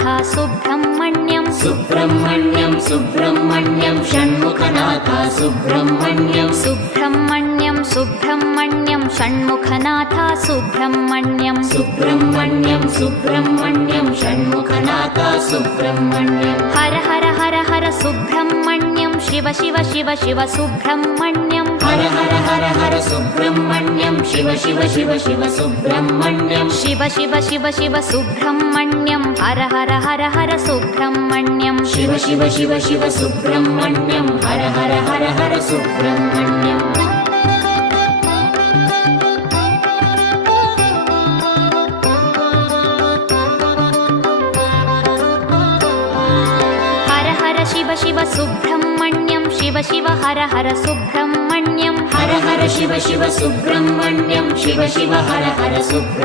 Shanmukhanath Subrahmanyam Subrahmanyam Subrahmanyam Shanmukhanath Subrahmanyam Subrahmanyam Subrahmanyam Shanmukhanath Subrahmanyam Subrahmanyam Subrahmanyam Shanmukhanath Subrahmanyam Har Har Har Har Subrahmanyam Shiva Shiva Shiva Shiva Subrahmanyam Har Har Har Har Subrahmanyam Shiva Shiva Shiva Shiva Subrahmanyam Shiva Shiva Shiva Shiva Subrahmanyam Har Har Har Har Subrahmanyam Shiva Shiva Shiva Shiva Subrahmanyam Har Har Har Har Subrahmanyam Har Har Shiva Shiva Subrahmanyam Shiva Shiva Har Har Subrahmanyam Har Har Shiva Shiva Subrahmanyam Shiva Shiva Har Har Subrahmanyam